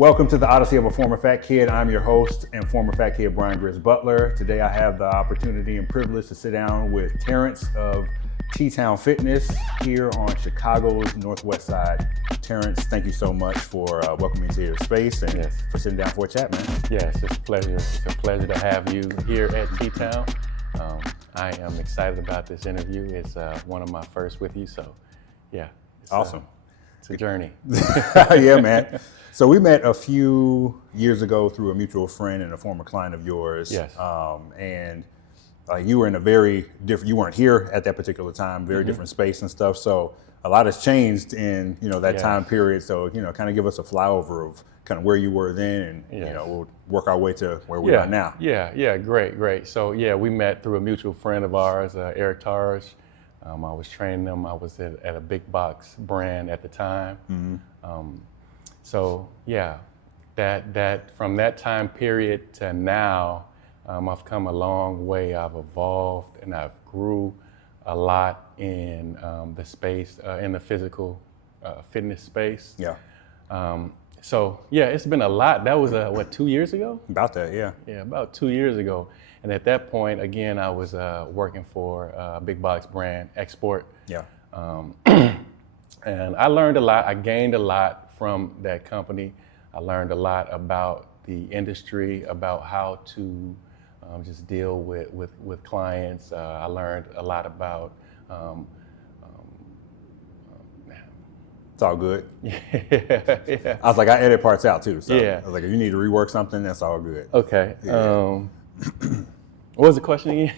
Welcome to the Odyssey of a Former Fat Kid. I'm your host and former fat kid, Bryan Butler. Today I have the opportunity and privilege to sit down with Terrance of T-Town Fitness here on Chicago's Northwest Side. Terrance, thank you so much for welcoming me to your space and for sitting down for a chat, man. Yes, it's a pleasure. It's a pleasure to have you here at T-Town. I am excited about this interview. It's one of my first with you, so yeah. Awesome. It's a journey. Yeah, man. So we met a few years ago through a mutual friend and a former client of yours. Yes. And you were in a very different, you weren't here at that particular time, very different space and stuff. So a lot has changed in, that time period. So, kind of give us a flyover of kind of where you were then and, we'll work our way to where we are now. Yeah, great. So we met through a mutual friend of ours, Eric Targe. I was training them. I was at a big box brand at the time. That from that time period to now, I've come a long way. I've evolved and I've grew a lot in the space, in the physical fitness space. Yeah. It's been a lot. That was 2 years ago? About that, yeah. Yeah, about 2 years ago. And at that point, again, I was working for a big box brand, Export. Yeah. And I learned a lot. I gained a lot from that company. I learned a lot about the industry, about how to just deal with clients. I learned a lot about it's all good. Yeah. I was like, I edit parts out too. So Yeah. I was like, if you need to rework something, that's all good. Okay. Yeah. What was the question again?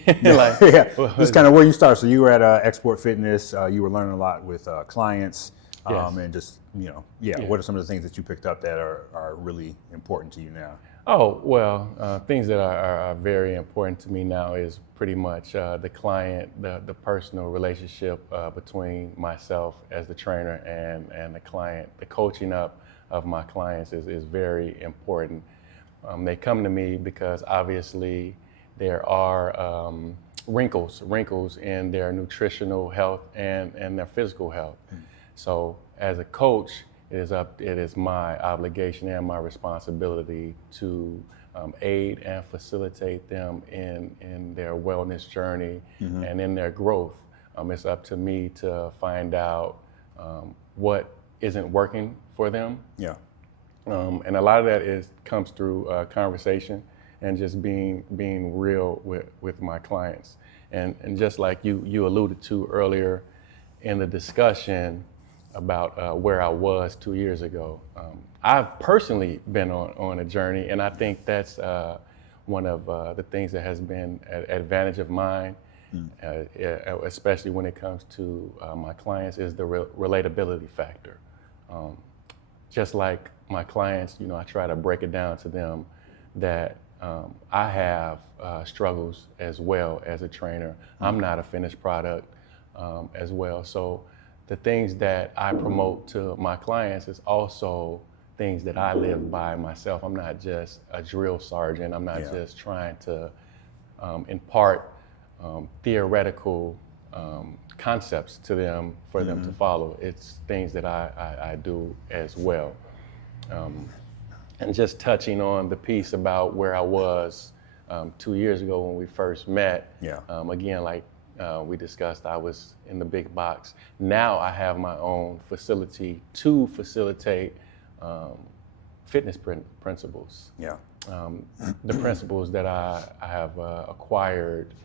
Just kind of where you start. So you were at Export Fitness. You were learning a lot with clients. Yes. And just, what are some of the things that you picked up that are really important to you now? Oh, well, things that are very important to me now is pretty much the client, the personal relationship between myself as the trainer and the client. The coaching up of my clients is very important. They come to me because obviously there are wrinkles in their nutritional health and their physical health. So as a coach, it is my obligation and my responsibility to aid and facilitate them in their wellness journey and in their growth. It's up to me to find out what isn't working for them. Yeah. And a lot of that comes through conversation and just being real with my clients. And just like you alluded to earlier in the discussion about where I was 2 years ago. I've personally been on a journey, and I think that's one of the things that has been an advantage of mine, especially when it comes to my clients, is the relatability factor. Just like my clients, I try to break it down to them that I have struggles as well as a trainer. I'm not a finished product as well. So the things that I promote to my clients is also things that I live by myself. I'm not just a drill sergeant. I'm not just trying to impart theoretical concepts to them for them to follow. It's things that I do as well. And just touching on the piece about where I was 2 years ago when we first met. Again, like we discussed, I was in the big box. Now I have my own facility to facilitate fitness principles. Yeah. The principles that I have acquired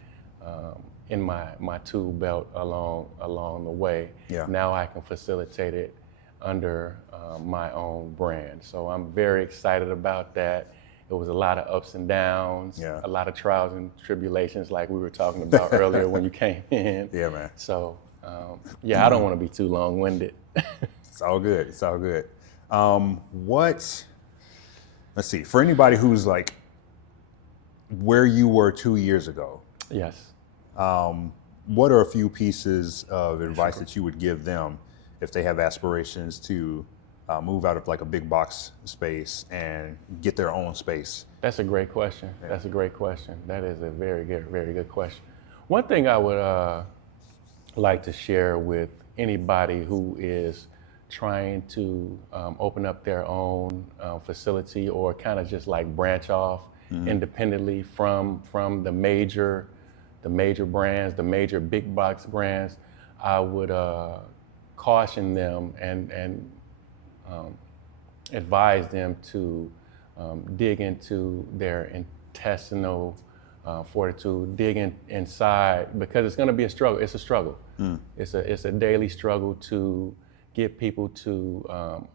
in my tool belt along the way. Yeah. Now I can facilitate it under my own brand. So I'm very excited about that. It was a lot of ups and downs, a lot of trials and tribulations like we were talking about earlier when you came in. Yeah, man. So, I don't want to be too long-winded. It's all good. Let's see, for anybody who's like where you were 2 years ago. Yes. What are a few pieces of advice that you would give them if they have aspirations to move out of like a big box space and get their own space? That's a great question. Yeah. That's a great question. That is a very good question. One thing I would like to share with anybody who is trying to open up their own facility or kind of just like branch off independently from the major brands, the major big box brands, I would caution them and advise them to dig into their intestinal fortitude, dig inside, because it's going to be a struggle. It's a struggle. It's a daily struggle to get people to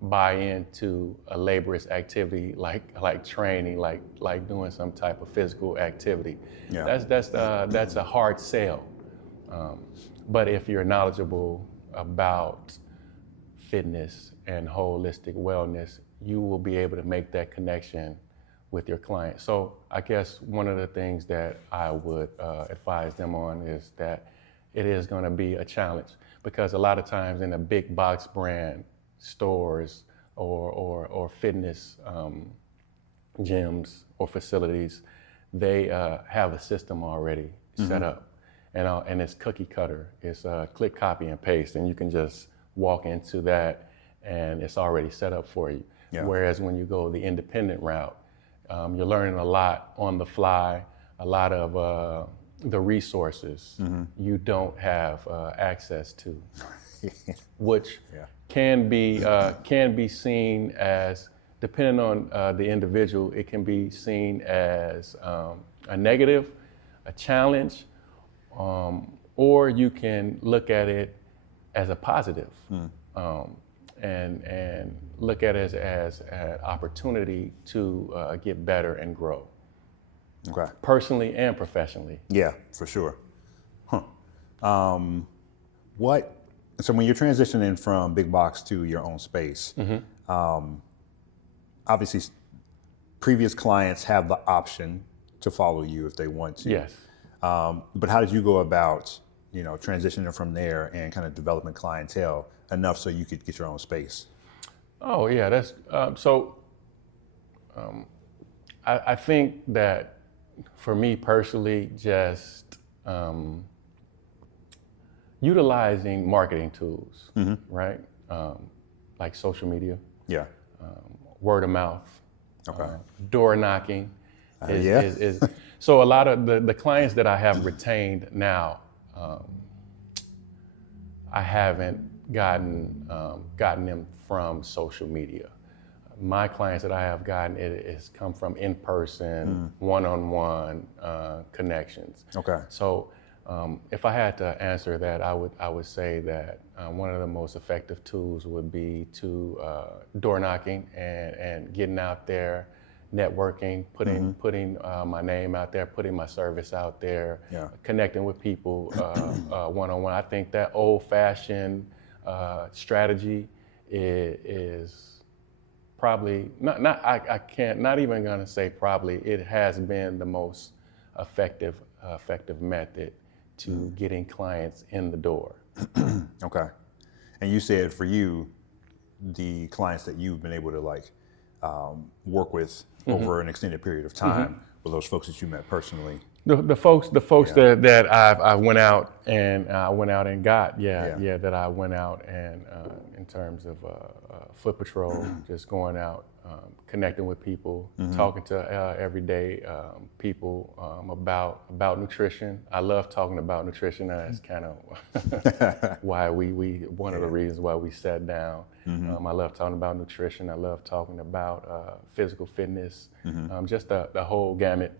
buy into a laborious activity like training, like doing some type of physical activity. Yeah. That's a hard sell. But if you're knowledgeable about fitness and holistic wellness, you will be able to make that connection with your client. So I guess one of the things that I would advise them on is that it is going to be a challenge, because a lot of times in the big box brand stores or fitness gyms or facilities, they have a system already set up, and it's cookie cutter. It's click, copy, and paste, and you can just walk into that, and it's already set up for you. Yeah. Whereas when you go the independent route, you're learning a lot on the fly, a lot of the resources you don't have access to, which can be seen as, depending on the individual, it can be seen as a negative, a challenge, or you can look at it as a positive, and look at it as an opportunity to get better and grow. Okay. Personally and professionally. Yeah, for sure. So when you're transitioning from big box to your own space, obviously previous clients have the option to follow you if they want to. Yes. But how did you go about, transitioning from there and kind of developing clientele enough so you could get your own space? Oh yeah, that's I think that for me personally, just utilizing marketing tools, right? Like social media, word of mouth, door knocking. Is so a lot of the clients that I have retained now, I haven't gotten them from social media. My clients that I have gotten, it has come from in-person, one-on-one connections. Okay. So if I had to answer that, I would say that one of the most effective tools would be to door knocking and getting out there, networking, putting my name out there, putting my service out there, connecting with people one-on-one. I think that old-fashioned strategy is probably not even gonna say probably, it has been the most effective method to getting clients in the door. Okay. And you said for you, the clients that you've been able to work with over an extended period of time were those folks that you met personally. The folks that I went out and got, that I went out and in terms of foot patrol, just going out, connecting with people, talking to everyday people about nutrition. I love talking about nutrition. That's kind of why one of the reasons why we sat down. I love talking about nutrition. I love talking about physical fitness, just the whole gamut.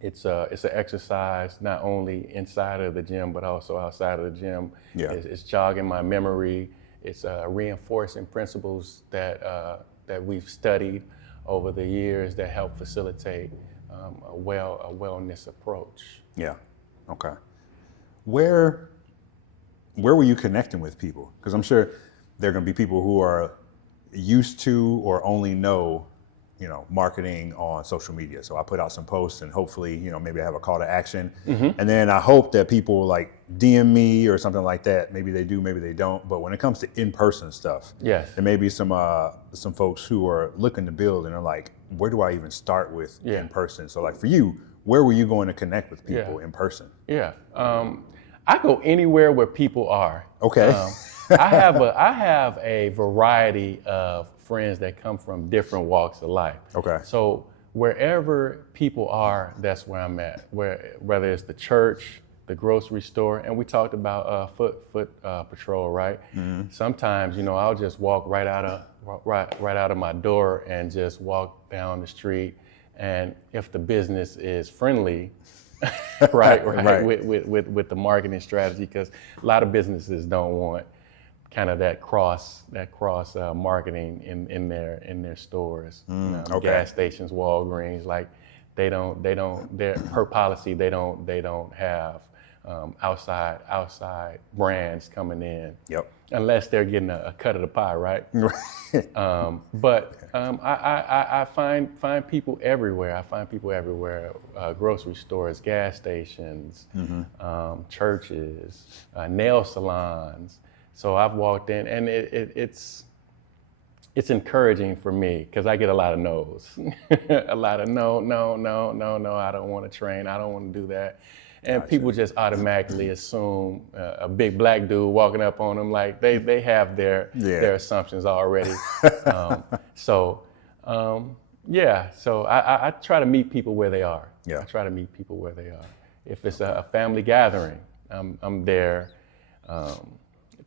It's an exercise not only inside of the gym but also outside of the gym. It's jogging my memory. It's reinforcing principles that we've studied over the years that help facilitate a wellness approach. Yeah. Okay. Where were you connecting with people? Because I'm sure there are going to be people who are used to or only know marketing on social media. So I put out some posts and hopefully, maybe I have a call to action. And then I hope that people DM me or something like that. Maybe they do, maybe they don't. But when it comes to in-person stuff, there may be some folks who are looking to build and are like, where do I even start with in person? So for you, where were you going to connect with people in person? I go anywhere where people are. Okay. I have a variety of friends that come from different walks of life. Okay. So wherever people are, that's where I'm at. Whether it's the church, the grocery store, and we talked about foot patrol, right? Mm-hmm. Sometimes, I'll just walk right out of my door and just walk down the street, and if the business is friendly, right, with the marketing strategy, because a lot of businesses don't want kind of that cross marketing in their stores. Okay. Gas stations, Walgreens, like they don't per policy they don't have outside brands coming in. Yep. Unless they're getting a cut of the pie, right? But I find people everywhere. I find people everywhere, grocery stores, gas stations, mm-hmm. Churches, nail salons. So I've walked in, and it's encouraging for me, because I get a lot of no's. A lot of no, I don't want to train, I don't want to do that. And gotcha. People just automatically assume a big black dude walking up on them, like they have their assumptions already. So I try to meet people where they are. Yeah. I try to meet people where they are. If it's a family gathering, I'm there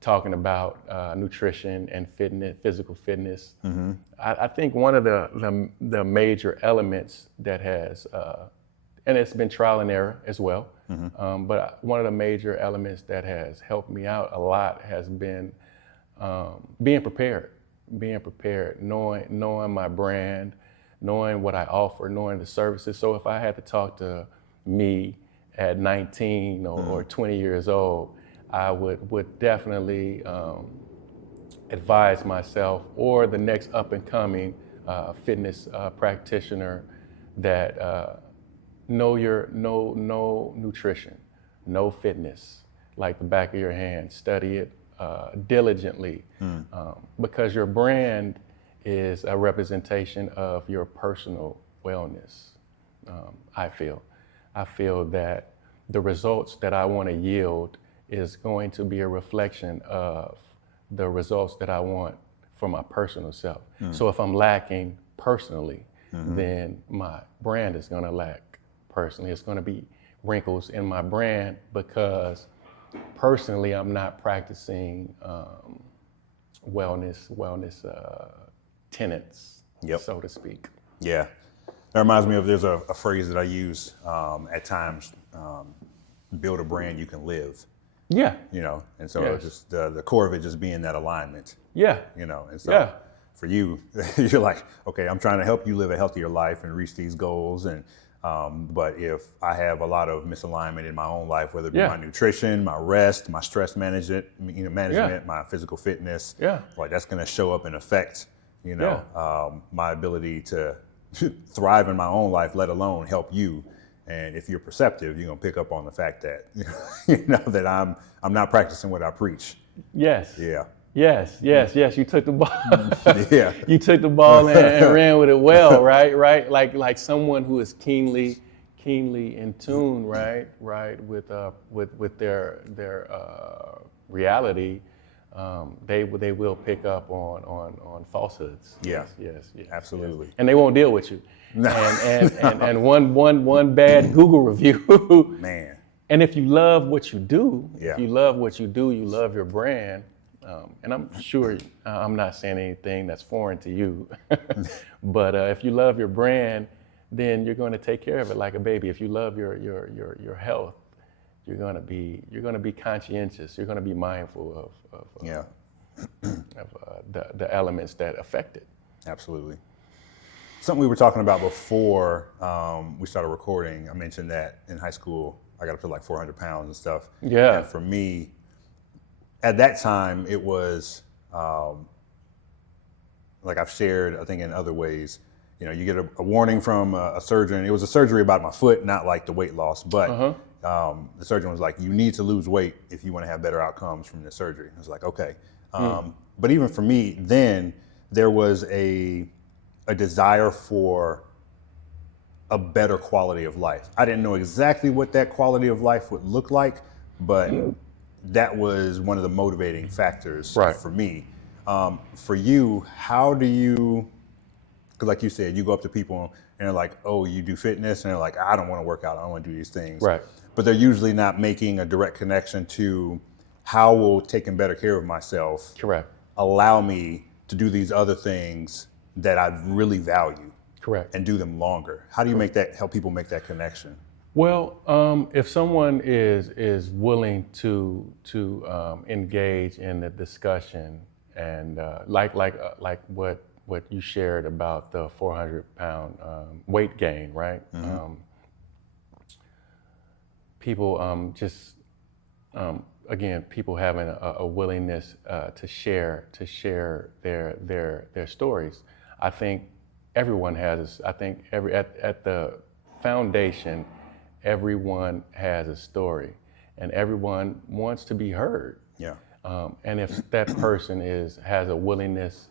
talking about nutrition and fitness, physical fitness. Mm-hmm. I think one of the major elements that has, and it's been trial and error as well, mm-hmm. But one of the major elements that has helped me out a lot has been being prepared, knowing my brand, knowing what I offer, knowing the services. So if I had to talk to me at 19 or 20 years old, I would definitely advise myself or the next up and coming fitness practitioner that know nutrition, know fitness like the back of your hand. Study it diligently, because your brand is a representation of your personal wellness. I feel that the results that I want to yield is going to be a reflection of the results that I want for my personal self. So if I'm lacking personally, then my brand is going to lack personally. It's going to be wrinkles in my brand, because personally I'm not practicing wellness tenets, so to speak. Yeah, that reminds me of, there's a phrase that I use at times, build a brand you can live. Yeah. And so just the core of it just being that alignment. Yeah. And so for you, you're like, okay, I'm trying to help you live a healthier life and reach these goals. And but if I have a lot of misalignment in my own life, whether it be my nutrition, my rest, my stress management, my physical fitness, like that's going to show up and affect, my ability to thrive in my own life, let alone help you. And if you're perceptive, you're gonna pick up on the fact that that I'm not practicing what I preach. Yes. Yeah. Yes. You took the ball. Yeah. You took the ball and ran with it well, right. Like someone who is keenly in tune, right, with their reality. They will pick up on falsehoods. Yeah. Yes. Absolutely. And they won't deal with you. And one bad Google review. Man. And if you love what you do, you love your brand. And I'm sure I'm not saying anything that's foreign to you, but if you love your brand, then you're going to take care of it like a baby. If you love your health, you're going to be conscientious. You're going to be mindful of the elements that affect it. Absolutely. Something we were talking about before we started recording, I mentioned that in high school, I got up to like 400 pounds and stuff. Yeah. And for me, at that time, it was like I've shared, I think in other ways, you get a warning from a surgeon. It was a surgery about my foot, not like the weight loss, but the surgeon was like, you need to lose weight if you want to have better outcomes from this surgery. I was like, okay. But even for me, then there was a desire for a better quality of life. I didn't know exactly what that quality of life would look like, but that was one of the motivating factors Right. for me. For you, how do you, because like you said, you go up to people and they're like, oh, you do fitness? And they're like, I don't want to work out. I don't want to do these things. Right. But they're usually not making a direct connection to how will taking better care of myself Correct. allow me to do these other things that I really value. Correct. And do them longer. How do you make that, help people make that connection? Well, if someone is willing to engage in the discussion, and like what you shared about the 400-pound weight gain, right? People again, people having a willingness to share their stories. I think everyone has. I think at the foundation, everyone has a story, and everyone wants to be heard. Yeah. And if that person has a willingness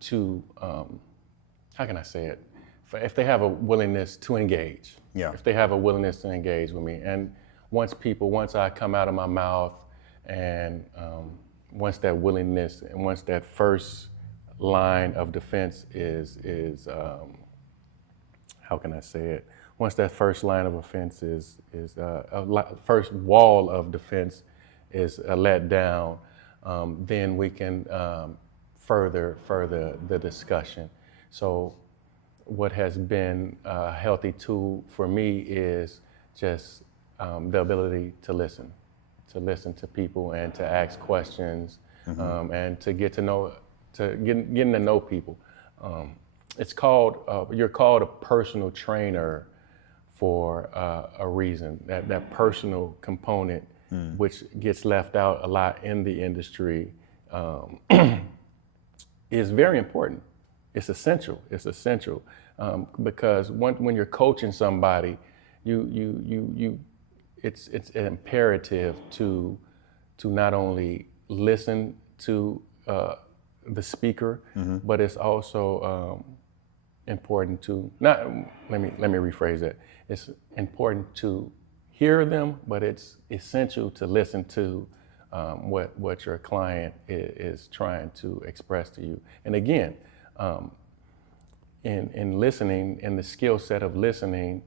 to, how can I say it? If they have a willingness to engage. Yeah. If they have a willingness to engage with me, and once I come out of my mouth, and once that willingness, and once that first line of defense is how can I say it? Once that first line of offense first wall of defense is let down, then we can further the discussion. So what has been a healthy tool for me is just the ability to listen to people and to ask questions, and to getting to know people. It's called, you're called a personal trainer for a reason. That personal component, which gets left out a lot in the industry, is very important. It's essential. It's essential because when you're coaching somebody, it's imperative to not only listen to the speaker, but it's also important to let me rephrase that. It's important to hear them, but it's essential to listen to what your client is trying to express to you. And again, in listening, in the skill set of listening,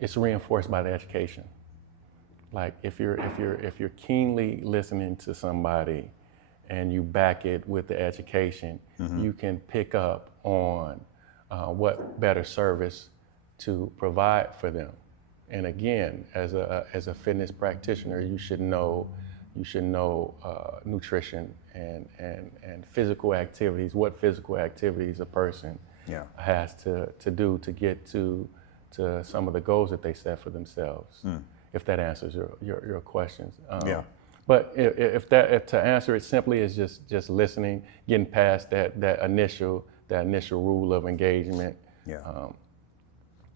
it's reinforced by the education. Like if you're keenly listening to somebody and you back it with the education, you can pick up on what better service to provide for them. And again, as a fitness practitioner, you should know nutrition and physical activities, what physical activities a person has to do to get to some of the goals that they set for themselves. If that answers your questions. But if to answer it simply is just listening, getting past that initial rule of engagement.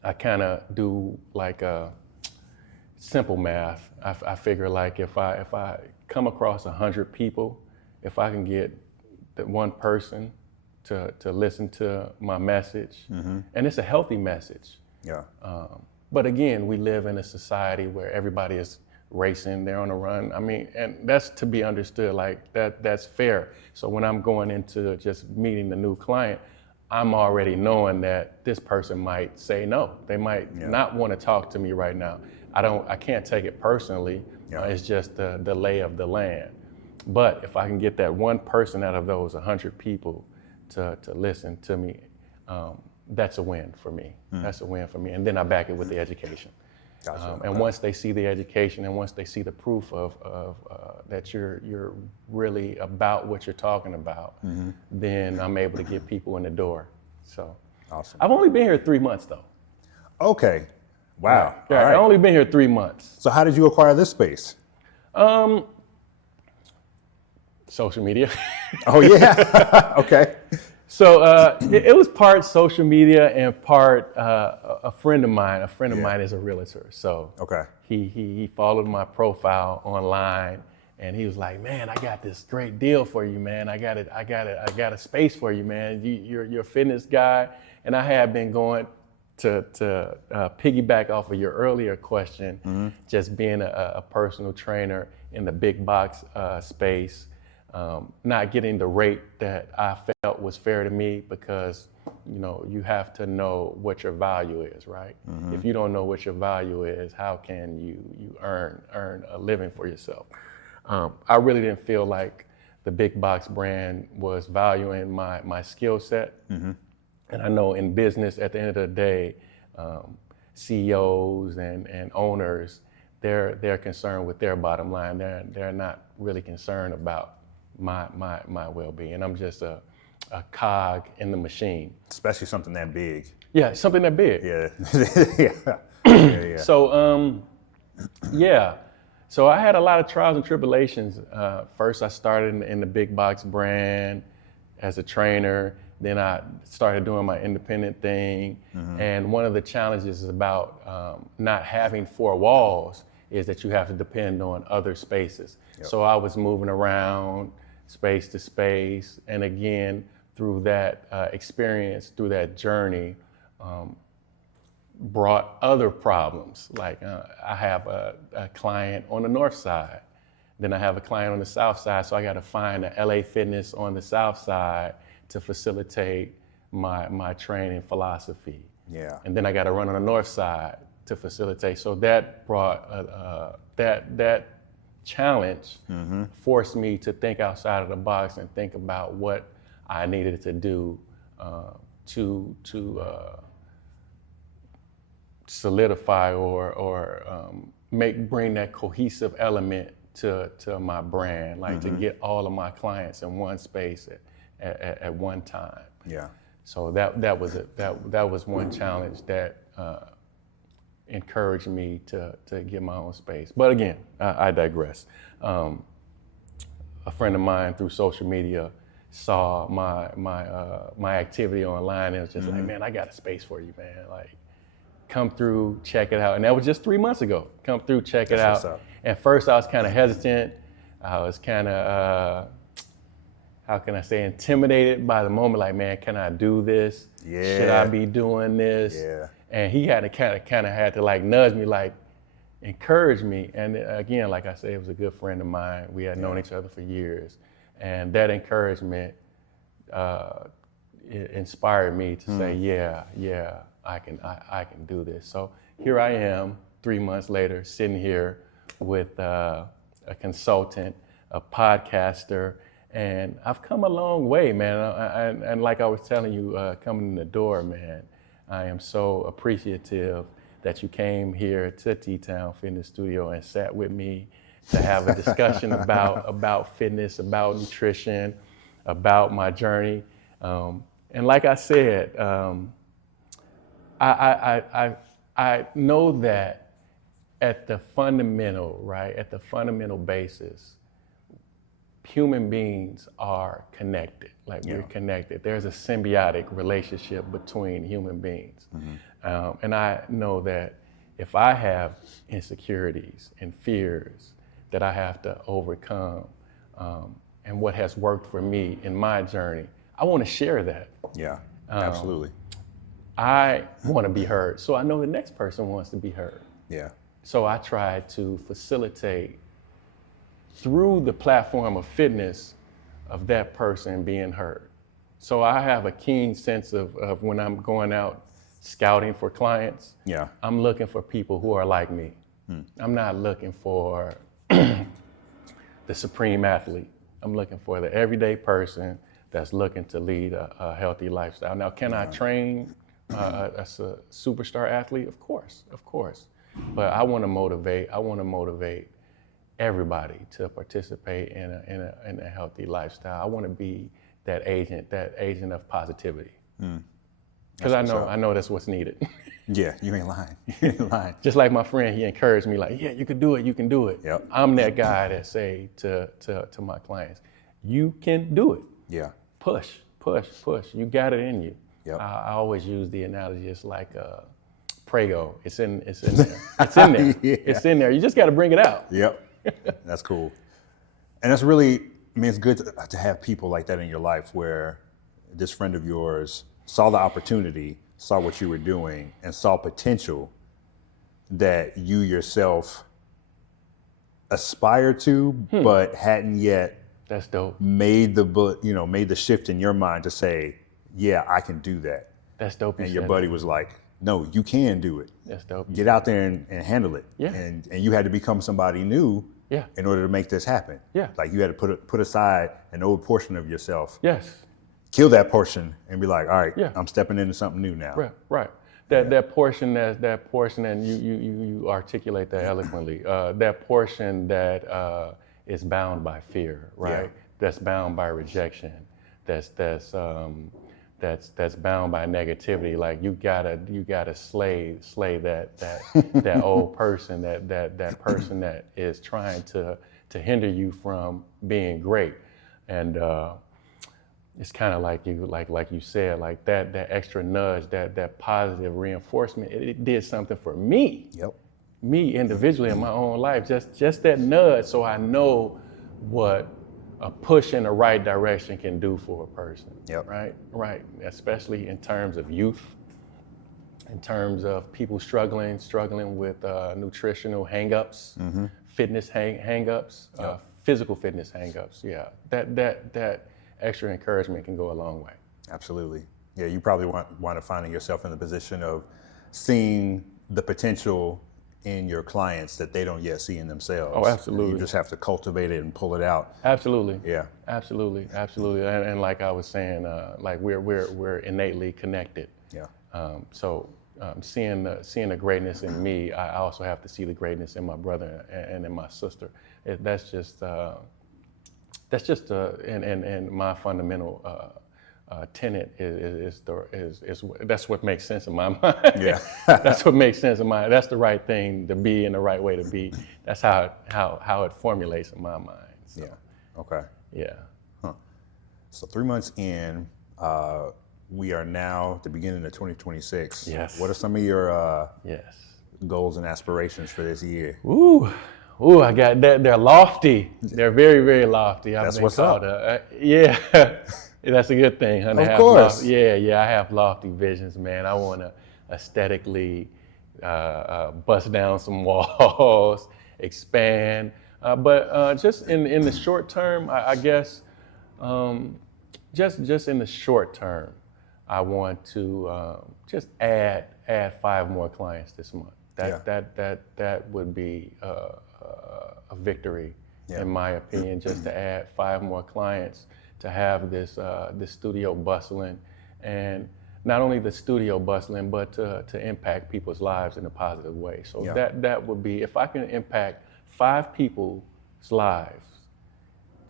I kind of do like a simple math. I figure like if I come across 100 people, if I can get that one person to listen to my message, and it's a healthy message. But again, we live in a society where everybody is racing, they're on a run. I mean, and that's to be understood, like that's fair. So when I'm going into just meeting the new client, I'm already knowing that this person might say no. They might not want to talk to me right now. I can't take it personally. It's just the lay of the land. But if I can get that one person out of those 100 people to listen to me, that's a win for me. That's a win for me. And then I back it with the education. And once they see the education, and once they see the proof of that you're really about what you're talking about, then I'm able to get people in the door. So awesome. I've only been here 3 months though. Okay. Wow. Yeah, All right. I've only been here 3 months. So how did you acquire this space? Social media. Oh yeah. Okay. So it was part social media and part a friend of mine. A friend of mine is a realtor, so he followed my profile online, and he was like, "Man, I got this great deal for you, man. I got a space for you, man. You're a fitness guy." And I had been going piggyback off of your earlier question, just being a personal trainer in the big box space, not getting the rate that I felt was fair to me, because you have to know what your value is, right? If you don't know what your value is, how can you earn a living for yourself? I really didn't feel like the big box brand was valuing my skill set. And I know in business, at the end of the day, CEOs and owners, they're concerned with their bottom line. They're not really concerned about my well-being. I'm just a cog in the machine. Especially something that big. Yeah, something that big. Yeah. yeah. So So I had a lot of trials and tribulations. First, I started in the big box brand as a trainer. Then I started doing my independent thing. And one of the challenges about not having four walls is that you have to depend on other spaces. So I was moving around space to space. And again, through that experience, through that journey, brought other problems. Like I have a client on the north side, then I have a client on the south side, so I got to find a LA Fitness on the south side to facilitate my training philosophy. Yeah. And then I got to run on the north side to facilitate. So that brought that challenge forced me to think outside of the box and think about what I needed to do to solidify or bring that cohesive element to my brand, like to get all of my clients in one space at one time. Yeah. So that was one challenge that encouraged me to get my own space. But again, I digress. A friend of mine through social media saw my activity online and was just like, man, I got a space for you, man. Like, come through, check it out. And that was just 3 months ago. Come through, check it out. At first I was kind of hesitant. I was kind of, how can I say, intimidated by the moment, like, man, can I do this? Yeah. Should I be doing this? Yeah. And he had to kind of had to like nudge me, like encourage me. And again, like I said, it was a good friend of mine. We had known each other for years. And that encouragement it inspired me to say, yeah, I can do this. So here I am, 3 months later, sitting here with a consultant, a podcaster, and I've come a long way, man. And like I was telling you, coming in the door, man, I am so appreciative that you came here to T-Town Fitness Studio and sat with me to have a discussion about fitness, about nutrition, about my journey. And like I said, I know that at the fundamental, right, at the fundamental basis, human beings are connected. Like we're connected. There's a symbiotic relationship between human beings. And I know that if I have insecurities and fears that I have to overcome, and what has worked for me in my journey, I want to share that. Yeah, absolutely. I want to be heard, so I know the next person wants to be heard. Yeah. So I try to facilitate through the platform of fitness of that person being heard. So I have a keen sense of when I'm going out scouting for clients, I'm looking for people who are like me. I'm not looking for the supreme athlete. I'm looking for the everyday person that's looking to lead a healthy lifestyle. Now, can I train as a superstar athlete? Of course. But I want to motivate everybody to participate in a healthy lifestyle. I want to be that agent of positivity. Because I know that's what's needed. Yeah, you ain't lying. You ain't lying. Just like my friend, he encouraged me, like, yeah, you can do it, you can do it. Yep. I'm that guy that say to my clients, you can do it. Yeah. Push. You got it in you. Yep. I always use the analogy, it's like Prego. It's in there. It's in there. It's in there. You just got to bring it out. Yep. That's cool. And that's really, I mean, it's good to have people like that in your life where this friend of yours saw the opportunity, saw what you were doing and saw potential that you yourself aspired to, but hadn't yet That's dope. made the shift in your mind to say, yeah, I can do that. That's dope. And your buddy was like, no, you can do it. That's dope. Get out there and handle it. Yeah. And you had to become somebody new Yeah. in order to make this happen. Yeah. Like you had to put aside an old portion of yourself, Yes. kill that portion and be like, all right, Yeah. I'm stepping into something new now. Right. That portion, and you articulate that eloquently. That portion that is bound by fear, right? Yeah. That's bound by rejection. That's bound by negativity. Like you gotta slay that old person, that person that is trying to hinder you from being great. And it's kind of like you said, like that extra nudge, that positive reinforcement. It did something for me. Yep. Me individually in my own life. Just that nudge, so I know what a push in the right direction can do for a person. Yep. Right. Especially in terms of youth, in terms of people struggling with nutritional hangups, fitness hangups, physical fitness hangups. Yeah, that extra encouragement can go a long way. Absolutely. Yeah, you probably want to find yourself in the position of seeing the potential in your clients that they don't yet see in themselves. Oh, absolutely. And you just have to cultivate it and pull it out. Absolutely. Yeah. Absolutely. And like I was saying, like we're innately connected. Yeah. So seeing the greatness in me, I also have to see the greatness in my brother and in my sister. That's just and my fundamental tenet is that's what makes sense in my mind. Yeah. That's what makes sense in my. That's the right thing to be and the right way to be. That's how it formulates in my mind. So, Yeah. Okay. yeah. So 3 months in, we are now at the beginning of 2026. Yes. What are some of your Yes. goals and aspirations for this year? Ooh, I got that. They're lofty. They're very, very lofty. That's what's up. Yeah, that's a good thing, honey. Of course. Yeah, I have lofty visions, man. I want to aesthetically bust down some walls, expand. But just in the short term, I guess, just in the short term, I want to just add 5 more clients this month. That would be a victory, in my opinion, just to add 5 more clients, to have this studio bustling, and not only the studio bustling, but to impact people's lives in a positive way. So that would be, if I can impact 5 people's lives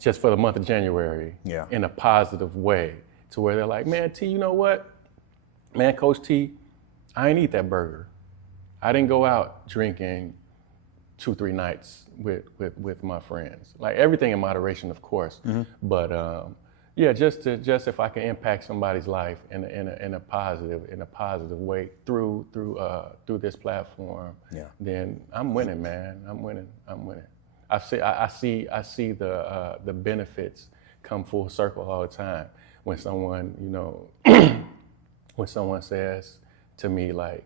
just for the month of January in a positive way, to where they're like, man, T, you know what? Man, Coach T, I ain't eat that burger. I didn't go out drinking 2-3 nights with my friends. Like everything in moderation, of course. But just if I can impact somebody's life in a positive way through this platform, then I'm winning, man. I'm winning. I see the benefits come full circle all the time when someone when someone says to me, like,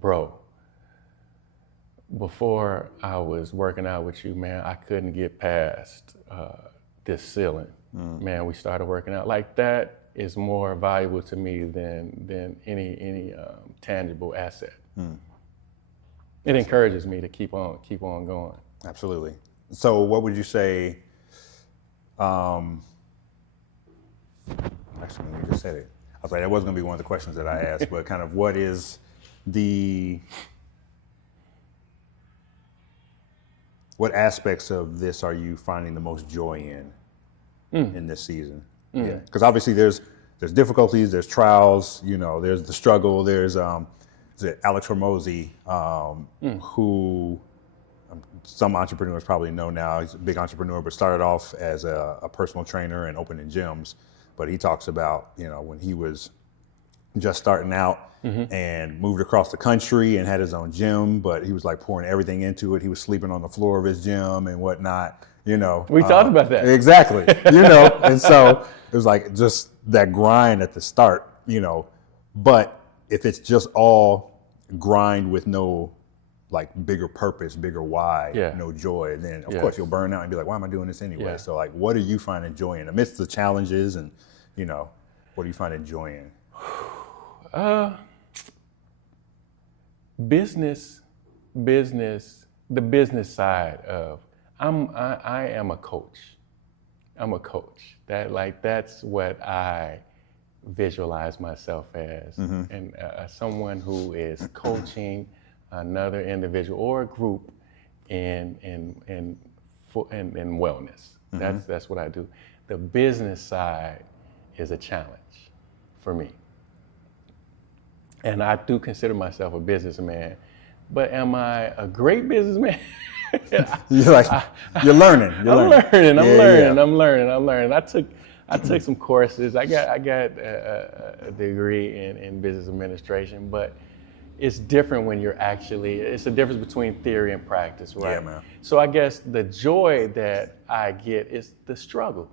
bro, before I was working out with you, man, I couldn't get past this ceiling. Man, we started working out. Like, that is more valuable to me than any tangible asset. It encourages me to keep on going. Absolutely. So what would you say, actually, when you just said it, I was like, that was going to be one of the questions that I asked, but kind of what aspects of this are you finding the most joy in this season? Yeah, because obviously there's difficulties, there's trials, there's the struggle. There's Alex Hormozy, who some entrepreneurs probably know now. He's a big entrepreneur, but started off as a personal trainer and opening gyms. But he talks about, when he was just starting out and moved across the country and had his own gym, but he was like pouring everything into it. He was sleeping on the floor of his gym and whatnot, We talked about that. Exactly, and so it was like just that grind at the start, but if it's just all grind with no like bigger purpose, bigger why, no joy, then of course you'll burn out and be like, why am I doing this anyway? So like, what are you finding joy in amidst the challenges, and what do you find joy in? Business, the business side of, I am a coach. I'm a coach. That's what I visualize myself as, and someone who is coaching another individual or a group in wellness. That's what I do. The business side is a challenge for me, and I do consider myself a businessman. But am I a great businessman? You're learning. I'm learning. I took some courses. I got a degree in business administration, but it's different when it's a difference between theory and practice, right? Yeah, man. So I guess the joy that I get is the struggle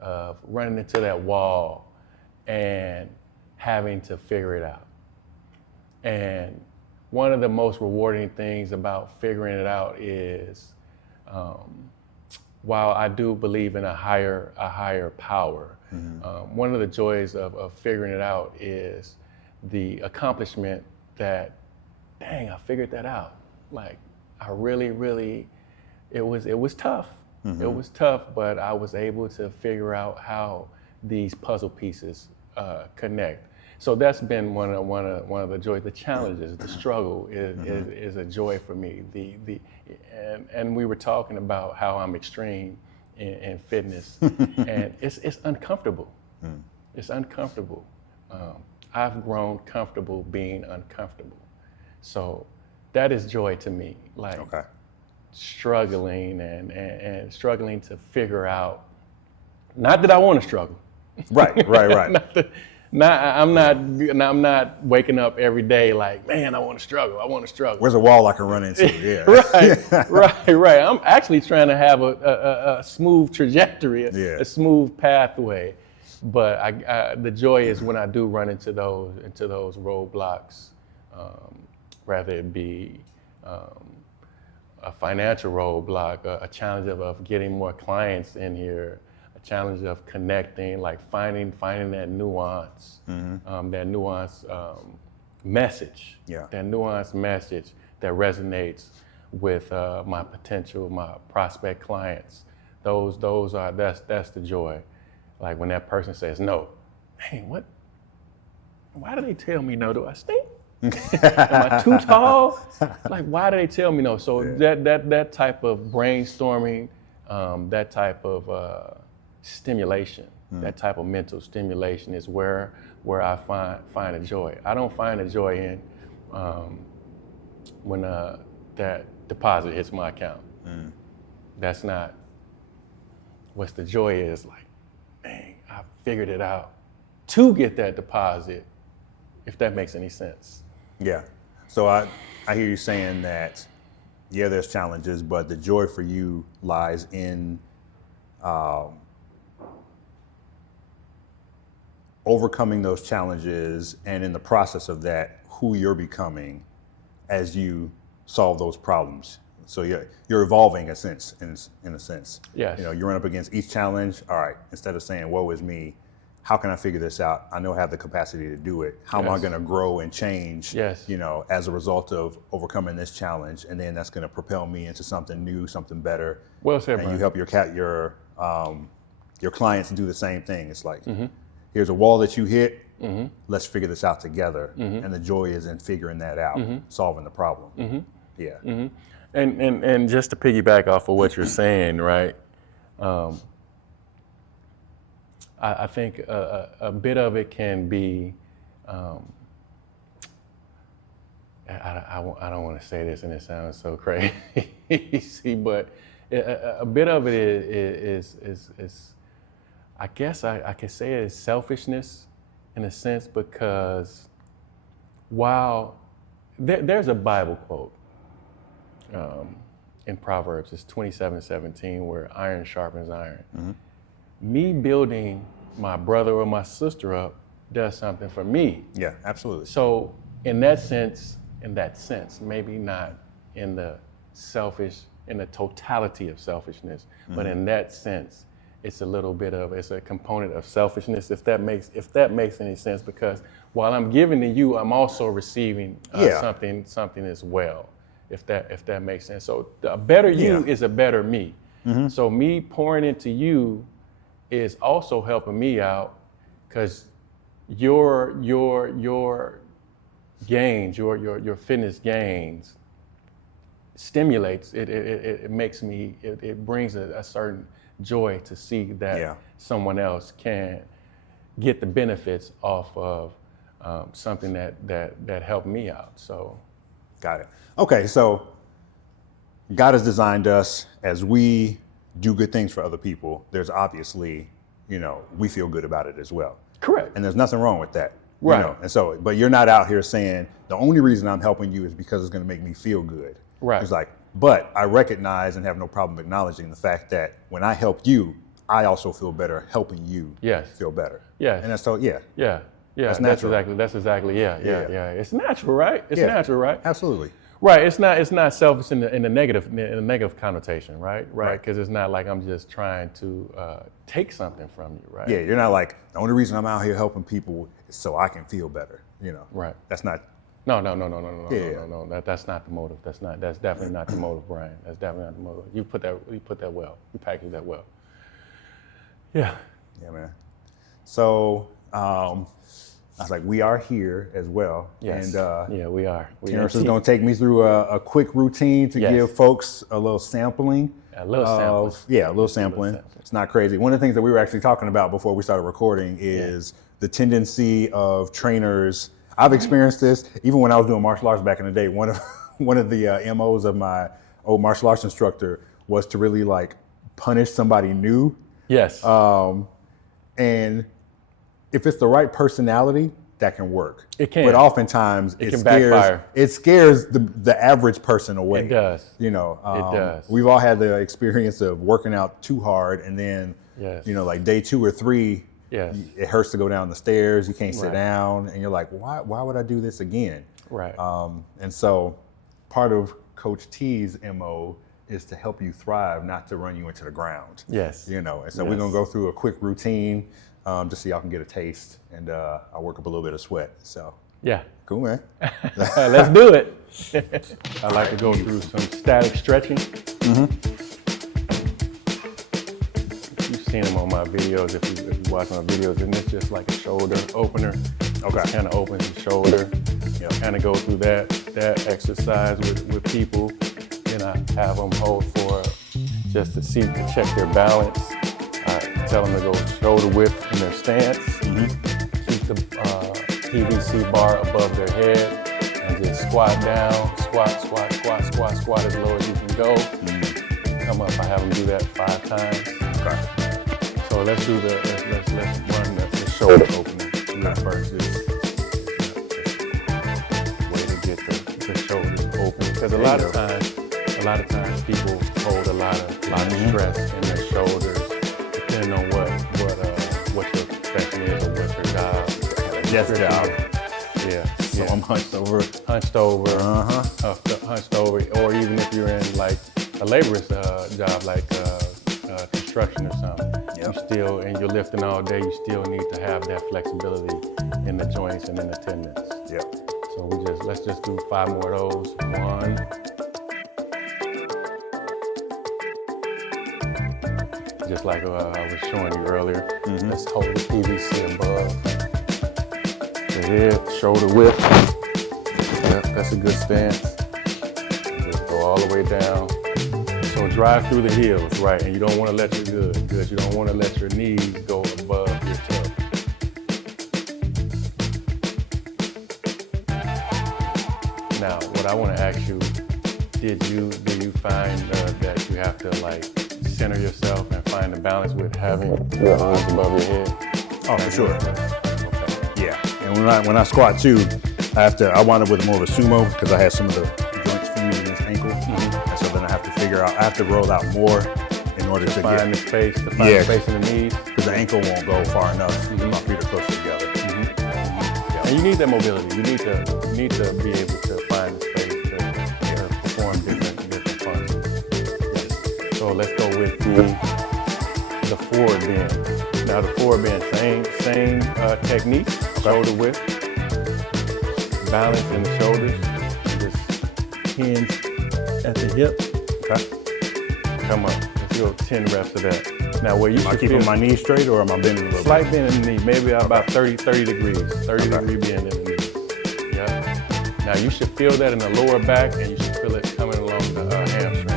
of running into that wall and having to figure it out. And one of the most rewarding things about figuring it out is, while I do believe in a higher power, one of the joys of figuring it out is the accomplishment that, dang, I figured that out. Like, I really, it was tough. It was tough, but I was able to figure out how these puzzle pieces connect. So that's been one of the joys. The challenges, the struggle is a joy for me. And we were talking about how I'm extreme in fitness, and it's uncomfortable. It's uncomfortable. I've grown comfortable being uncomfortable. So that is joy to me. Like struggling and struggling to figure out. Not that I want to struggle. Right. I'm not waking up every day like, man, I want to struggle. Where's a wall I can run into? Yeah. Right. I'm actually trying to have a smooth trajectory, a smooth pathway. But the joy is when I do run into those roadblocks, rather it be a financial roadblock, a challenge of getting more clients in here, a challenge of connecting, like finding that nuance, that nuance message, that nuanced message that resonates with my prospect clients. That's the joy. Like when that person says no, hey, what? Why do they tell me no? Do I stink? Am I too tall? Like, why do they tell me no? So that type of brainstorming, that type of stimulation, that type of mental stimulation is where I find a joy. I don't find a joy in when that deposit hits my account. That's not. What's the joy is like, dang, I figured it out to get that deposit, if that makes any sense. Yeah. So I hear you saying that, there's challenges, but the joy for you lies in overcoming those challenges, and in the process of that, who you're becoming as you solve those problems. So you're evolving in a sense. Yes. You run up against each challenge. All right, instead of saying, woe is me, how can I figure this out? I know I have the capacity to do it. How am I going to grow and change, as a result of overcoming this challenge? And then that's going to propel me into something new, something better. Well said, and Bryan. you help your clients do the same thing. It's like, here's a wall that you hit. Let's figure this out together. And the joy is in figuring that out, solving the problem. Yeah. And just to piggyback off of what you're saying, right? I think a bit of it can be, I don't want to say this and it sounds so crazy, but a bit of it is I guess I can say it is selfishness in a sense, because while there's a Bible quote in Proverbs, it's 27:17, where iron sharpens iron. Me building my brother or my sister up does something for me. Yeah, absolutely. So in that sense, maybe not in the totality of selfishness, but in that sense, it's a component of selfishness, if that makes any sense, because while I'm giving to you, I'm also receiving something as well, if that makes sense. So a better you is a better me. So me pouring into you is also helping me out, because your gains, your fitness gains stimulates it. It makes me. It brings a certain joy to see that someone else can get the benefits off of something that helped me out. So, got it. Okay, so God has designed us as we do good things for other people. There's obviously, we feel good about it as well. Correct. And there's nothing wrong with that. Right. And so, but you're not out here saying the only reason I'm helping you is because it's going to make me feel good. Right. It's like, but I recognize and have no problem acknowledging the fact that when I help you, I also feel better helping you feel better. Yes. And that's so, Yeah. That's natural. That's exactly. Yeah. It's natural, right? It's natural, right? Absolutely. Right. It's not selfish in the negative connotation, right? Because it's not like I'm just trying to take something from you, right? Yeah. You're not like, the only reason I'm out here helping people is so I can feel better. Right. That's not. No. Yeah. That's not the motive. That's definitely not the motive, Bryan. That's definitely not the motive. You put that well. You packaged that well. Yeah. Yeah, man. So I was like, we are here as well. Yes. And we are. Terrance is going to take me through a quick routine to give folks a little sampling. A little sampling. It's not crazy. One of the things that we were actually talking about before we started recording is the tendency of trainers. I've experienced this even when I was doing martial arts back in the day. One of the MOs of my old martial arts instructor was to really like punish somebody new. Yes. And if it's the right personality, that can work. It can. But oftentimes it can backfire. It scares the average person away. It does. It does. We've all had the experience of working out too hard and then, like day 2 or 3, it hurts to go down the stairs. You can't sit down, and you're like, why would I do this again? Right. And so part of Coach T's MO is to help you thrive, not to run you into the ground. Yes. And so we're gonna go through a quick routine just so y'all can get a taste, and I'll work up a little bit of sweat. So yeah. Cool, man. Let's do it. I like to go through some static stretching. You've seen them on my videos if you watch my videos, and it's just like a shoulder opener. Okay. Kind of opens the shoulder. Kind of go through that exercise with people. Then I have them hold for just to check their balance. I tell them to go shoulder width in their stance. Keep the PVC bar above their head and just squat down, squat as low as you can go. Come up, I have them do that 5 times. Okay. So let's run the shoulder opener. Do that first. Way to get the shoulders open, because a lot of times people hold a lot of stress in their shoulders, depending on what your profession is or what your job. Desk job. Yeah. So I'm hunched over. Hunched over, or even if you're in like a laborist job, like construction or something. And you're lifting all day, you still need to have that flexibility in the joints and in the tendons. So let's just do 5 more of those. 1. Just like I was showing you earlier. Let's hold the PVC above the head, shoulder width. That's a good stance. Just go all the way down. So drive through the heels, right? And you don't want to let your you don't want to let your knees go above your toes. Now, what I want to ask you, do you find that you have to like center yourself and find the balance with having your arms above your head? Oh, for sure. Okay. Yeah. And when I squat too, I wind up with more of a sumo because I had some of the joints fused in this ankle. And so then I have to roll out more in order to find get the space, the space in the knees. Because the ankle won't go far enough. My feet are closer together. And you need that mobility. You need to be able to find a space to perform different functions. Yes. So let's go with the forward bend. Now the forward bend, same technique, shoulder width, balance in the shoulders, just hinge at the hip. Okay. Come up. Let's go 10 reps of that. Now where you should keeping my knees straight, or am I bending a little slight bit? bend in the knee, maybe about 30 degrees, 30 degree bend in the knee. Yeah. Now you should feel that in the lower back, and you should feel it coming along the hamstring.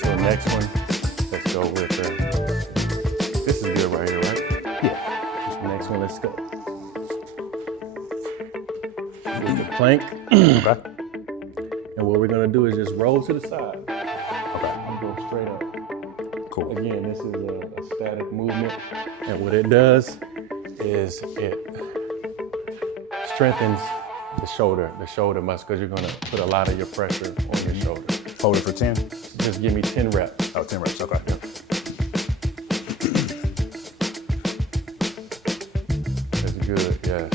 So next one, let's go with this is good right here, right? Yeah. Next one, let's go. With the plank. Okay. And what we're gonna do is just roll to the side. Okay. And go straight up. Cool. Again, this is a static movement. And what it does is it strengthens the shoulder muscle, because you're gonna put a lot of your pressure on your shoulder. Hold it for 10? Just give me 10 reps. Oh, 10 reps, okay. Yeah. That's good, yes.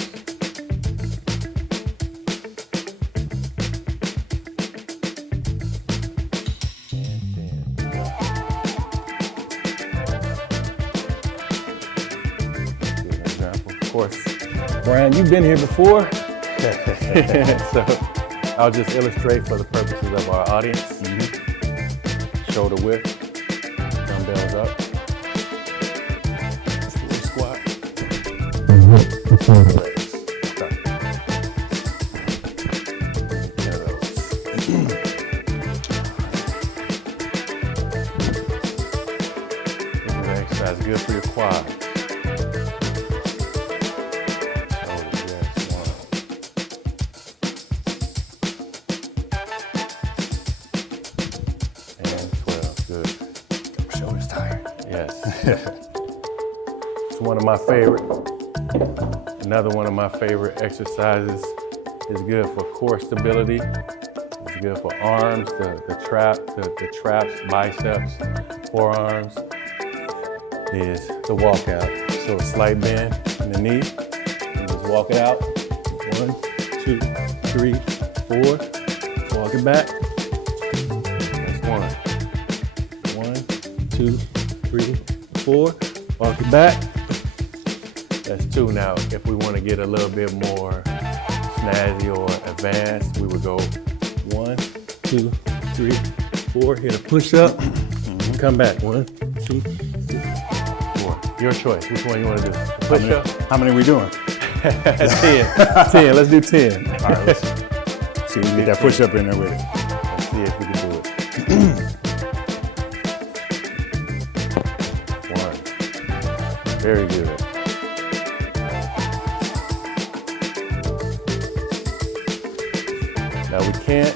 Of course, Bryan, you've been here before. So I'll just illustrate for the purposes of our audience. Shoulder width, dumbbells up. Full squat. Okay. 10 of those. This is an exercise good for your quads. It's one of my favorite. Another one of my favorite exercises. Is good for core stability. It's good for arms, the traps, biceps, forearms. Is the walkout. So a slight bend in the knee. And just walk it out. 1, 2, 3, 4. Walk it back. That's 1. 1, 2, 3, 4. Walk it back. That's 2. Now, if we want to get a little bit more snazzy or advanced, we would go 1, 2, 3, 4. Hit a push up. Come back. 1, 2, 3, 4. Your choice. Which one you want to do? Push up. How many are we doing? 10. 10. Let's do 10. All right, let's see if we get that push up in there with it. Let's see if we can do it. 1. Very good. Now we can't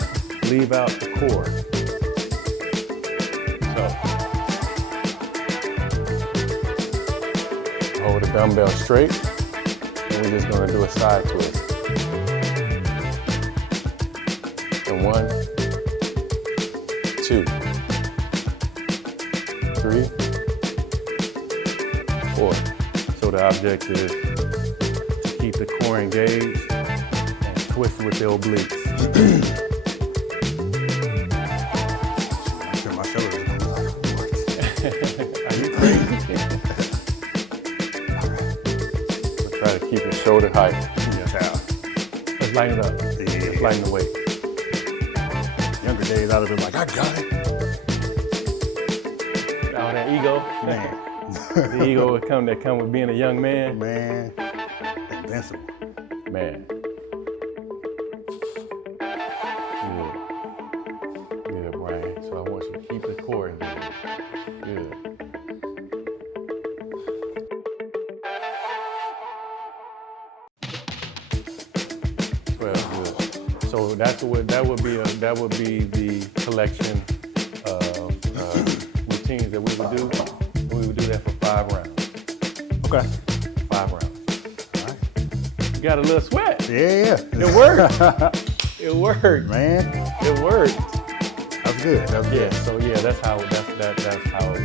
leave out the core. So hold the dumbbell straight, and we're just going to do a side twist. And 1, 2, 3, 4. So the object is to keep the core engaged and twist with the obliques. I'm sure my shoulders are going to be like, what? Are you crazy? All right. So try to keep your shoulder height. Yes, how? Let's lighten it up. Yeah. Let's lighten the weight. Younger days, I'd have been like, I got it. All that ego. Man. The ego would come with being a young man. Man, invincible. Man. Good. Good, Bryan. So I want you to keep the core engaged. Good. Well, good. So that would be the collection of routines that we would do. We would do that for 5 rounds. Okay. 5 rounds. All right. You got a little sweat. Yeah. It worked. It worked. Man, It worked. that's good. That's Yeah. good. So yeah, that's how it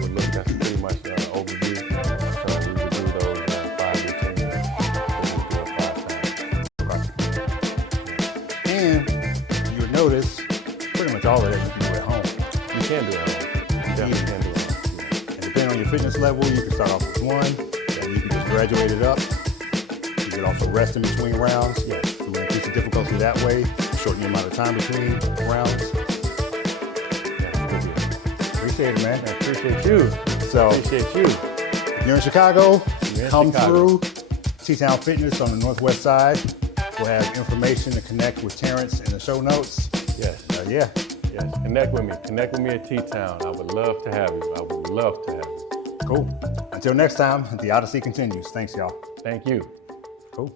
would look. That's pretty much the overview. So we would do those 5 routines. We would do it 5 times. And you'll notice pretty much all of that you can do at home. You can do it at home. You definitely can do it at home. And depending on your fitness level, you can start off with one, and you can just graduate it up. You can also rest in between rounds. Yes. You increase the difficulty that way, shorten the amount of time between rounds. That's good deal. Appreciate it, man. I appreciate you. So, Appreciate you. if you're in Chicago, You're in come Chicago. through T-Town Fitness on the northwest side. We'll have information to connect with Terrance in the show notes. Yes. Yeah. Yes. Connect with me. Connect with me at T-Town. I would love to have you. I would love to have you. Cool. Until next time, the Odyssey continues. Thanks, y'all. Thank you. Cool.